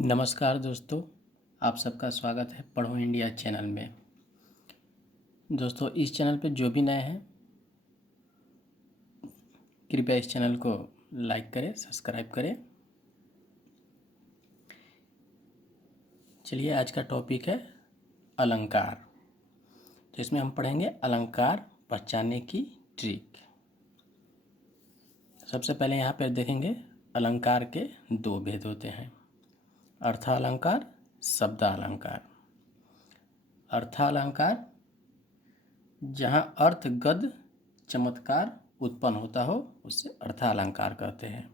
नमस्कार दोस्तों, आप सबका स्वागत है पढ़ो इंडिया चैनल में। दोस्तों, इस चैनल पे जो भी नए हैं कृपया इस चैनल को लाइक करें, सब्सक्राइब करें। चलिए, आज का टॉपिक है अलंकार। तो इसमें हम पढ़ेंगे अलंकार पहचानने की ट्रिक। सबसे पहले यहाँ पर देखेंगे अलंकार के दो भेद होते हैं, अर्थालंकार, शब्दालंकार। अर्थालंकार जहाँ अर्थ गद चमत्कार उत्पन्न होता हो उसे अर्थालंकार कहते हैं।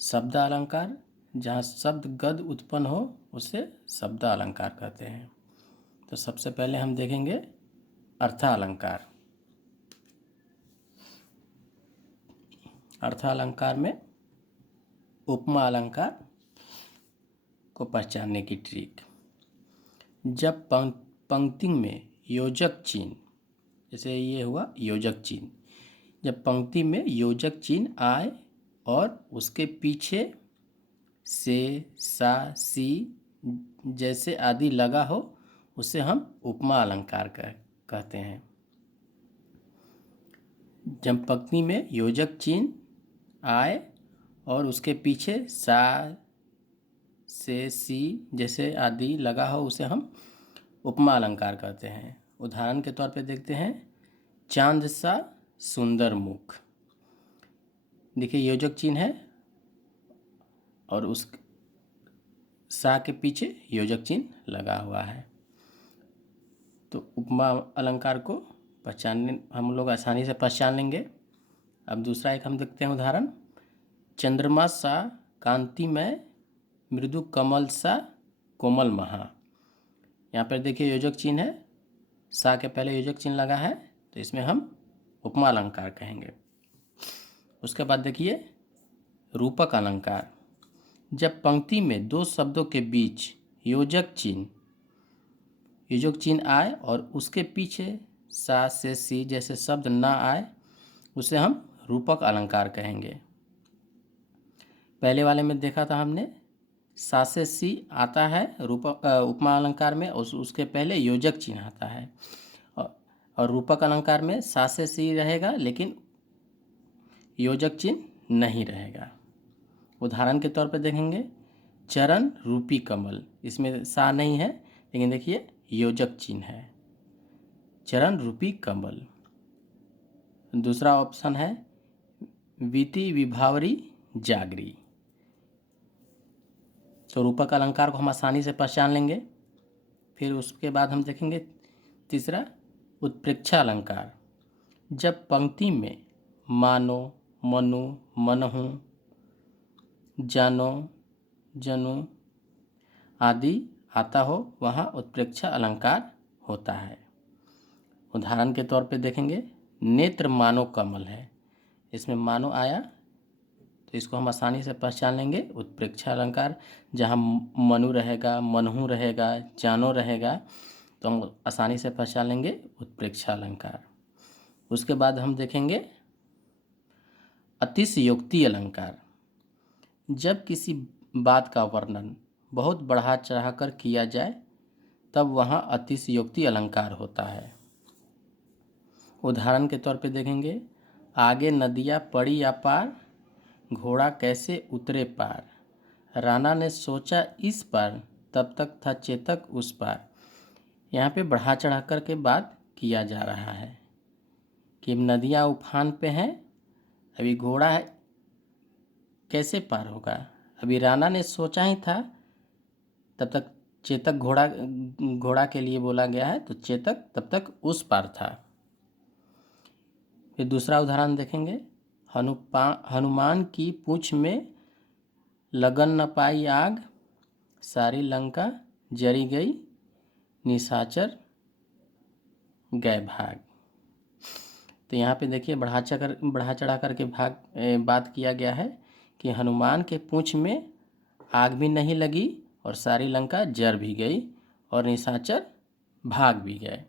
शब्दालंकार जहाँ शब्द गद उत्पन्न हो उसे शब्दालंकार कहते हैं। तो सबसे पहले हम देखेंगे अर्थालंकार। अर्थालंकार में उपमा अलंकार को पहचानने की ट्रिक। जब पंक्ति में योजक चिन्ह, जैसे ये हुआ योजक चिन्ह, जब पंक्ति में योजक चिन्ह आए और उसके पीछे से, सा, सी जैसे आदि लगा हो उसे हम उपमा अलंकार कहते हैं। जब पंक्ति में योजक चिन्ह आए और उसके पीछे सा, से, सी जैसे आदि लगा हो उसे हम उपमा अलंकार कहते हैं। उदाहरण के तौर पे देखते हैं, चांद सा सुंदर मुख। देखिए योजक चिन्ह है और उस सा के पीछे योजक चिन्ह लगा हुआ है। तो उपमा अलंकार को पहचानने हम लोग आसानी से पहचान लेंगे। अब दूसरा एक हम देखते हैं उदाहरण, चंद्रमा सा कांतिमय मृदु कमल सा कोमल महा। यहाँ पर देखिए योजक चिन्ह है, सा के पहले योजक चिन्ह लगा है, तो इसमें हम उपमा अलंकार कहेंगे। उसके बाद देखिए रूपक अलंकार। जब पंक्ति में दो शब्दों के बीच योजक चिन्ह आए और उसके पीछे सा, से, सी जैसे शब्द ना आए उसे हम रूपक अलंकार कहेंगे। पहले वाले में देखा था हमने, सा से सी आता है उपमा अलंकार में और उसके पहले योजक चिन्ह आता है, और रूपक अलंकार में सा से सी रहेगा लेकिन योजक चिन्ह नहीं रहेगा। उदाहरण के तौर पर देखेंगे, चरण रूपी कमल, इसमें सा नहीं है लेकिन देखिए योजक चिन्ह है, चरण रूपी कमल। दूसरा ऑप्शन है वीति विभावरी जागरी। तो रूपक अलंकार को हम आसानी से पहचान लेंगे। फिर उसके बाद हम देखेंगे तीसरा उत्प्रेक्षा अलंकार। जब पंक्ति में मानो, मनु, मनहु, जानो, जनु आदि आता हो वहाँ उत्प्रेक्षा अलंकार होता है। उदाहरण के तौर पे देखेंगे, नेत्र मानो कमल है, इसमें मानो आया तो इसको हम आसानी से पहचान लेंगे उत्प्रेक्षा अलंकार। जहाँ मनु रहेगा, मनहु रहेगा, जानो रहेगा तो हम आसानी से पहचान लेंगे उत्प्रेक्षा अलंकार। उसके बाद हम देखेंगे अतिशयोक्ति अलंकार। जब किसी बात का वर्णन बहुत बढ़ा चढ़ा कर किया जाए तब वहाँ अतिशयोक्ति अलंकार होता है। उदाहरण के तौर पे देखेंगे, आगे नदियाँ पड़ी या पार, घोड़ा कैसे उतरे पार, राणा ने सोचा इस पार, तब तक था चेतक उस पार। यहाँ पे बढ़ा चढ़ा कर के बात किया जा रहा है कि नदियाँ उफान पे हैं, अभी घोड़ा है कैसे पार होगा, अभी राणा ने सोचा ही था, तब तक चेतक घोड़ा के लिए बोला गया है, तो चेतक तब तक उस पार था। फिर दूसरा उदाहरण देखेंगे, हनुमान की पूंछ में लगन न पाई आग, सारी लंका जरी गई, निशाचर गए भाग। तो यहाँ पे देखिए बढ़ा चढ़ा कर के बात किया गया है कि हनुमान के पूंछ में आग भी नहीं लगी और सारी लंका जर भी गई और निशाचर भाग भी गए।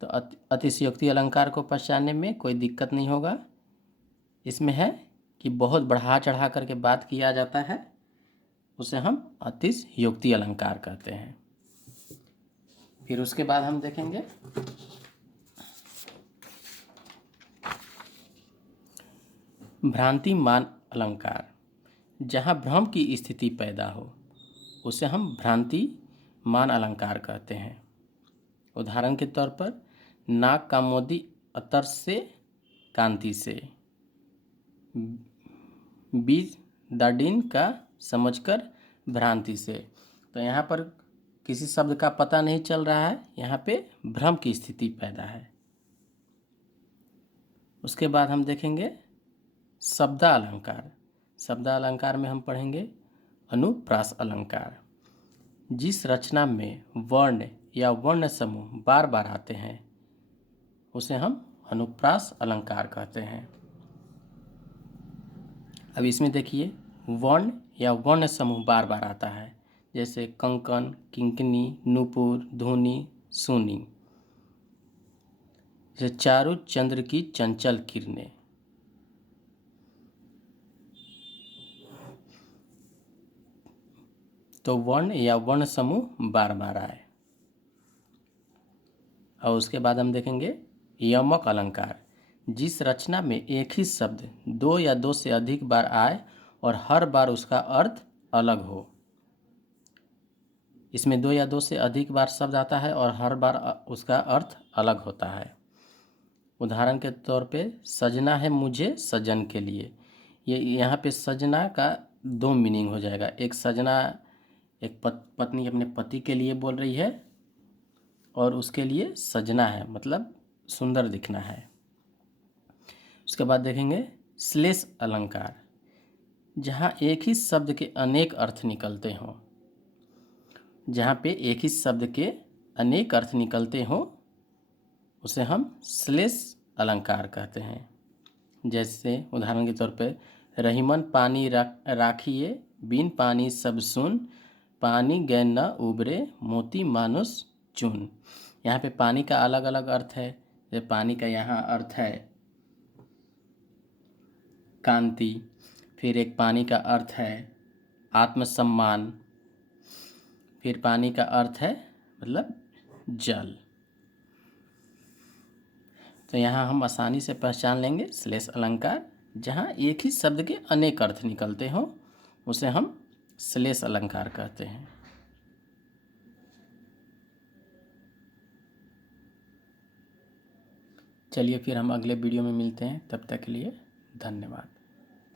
तो अतिशयोक्ति अलंकार को पहचानने में कोई दिक्कत नहीं होगा। इसमें है कि बहुत बढ़ा चढ़ा करके बात किया जाता है उसे हम अतिशयोक्ति अलंकार कहते हैं। फिर उसके बाद हम देखेंगे भ्रांतिमान अलंकार। जहाँ भ्रम की स्थिति पैदा हो उसे हम भ्रांतिमान अलंकार कहते हैं। उदाहरण के तौर पर नाक का मोती अतर से कांति से, बीज दाडिन का समझकर भ्रांति से। तो यहाँ पर किसी शब्द का पता नहीं चल रहा है, यहाँ पे भ्रम की स्थिति पैदा है। उसके बाद हम देखेंगे शब्दालंकार। शब्दालंकार में हम पढ़ेंगे अनुप्रास अलंकार। जिस रचना में वर्ण या वर्ण समूह बार बार आते हैं उसे हम अनुप्रास अलंकार कहते हैं। अब इसमें देखिए वर्ण या वर्ण समूह बार बार आता है, जैसे कंकन, किंकनी, नूपुर, धुनी, सुनी। जैसे चारु चंद्र की चंचल किरणें। तो वर्ण या वर्ण समूह बार बार आए। और उसके बाद हम देखेंगे यमक अलंकार। जिस रचना में एक ही शब्द दो या दो से अधिक बार आए और हर बार उसका अर्थ अलग हो। इसमें दो या दो से अधिक बार शब्द आता है और हर बार उसका अर्थ अलग होता है। उदाहरण के तौर पे सजना है मुझे सजन के लिए। ये यहाँ पे सजना का दो मीनिंग हो जाएगा। एक सजना एक पत्नी अपने पति के लिए बोल रही है और उसके लिए सजना है मतलब सुंदर दिखना है। उसके बाद देखेंगे श्लेष अलंकार। जहाँ एक ही शब्द के अनेक अर्थ निकलते हों। जहाँ पे एक ही शब्द के अनेक अर्थ निकलते हों उसे हम श्लेष अलंकार कहते हैं। जैसे उदाहरण के तौर पे रहीमन पानी राखिए बिन पानी सब सुन, पानी गैन न उबरे मोती मानुष चुन। यहाँ पे पानी का अलग अलग अर्थ है। जैसे पानी का यहाँ अर्थ है कांति, फिर एक पानी का अर्थ है आत्मसम्मान, फिर पानी का अर्थ है मतलब जल। तो यहाँ हम आसानी से पहचान लेंगे श्लेष अलंकार। जहाँ एक ही शब्द के अनेक अर्थ निकलते हों उसे हम श्लेष अलंकार कहते हैं। चलिए फिर हम अगले वीडियो में मिलते हैं, तब तक के लिए धन्यवाद।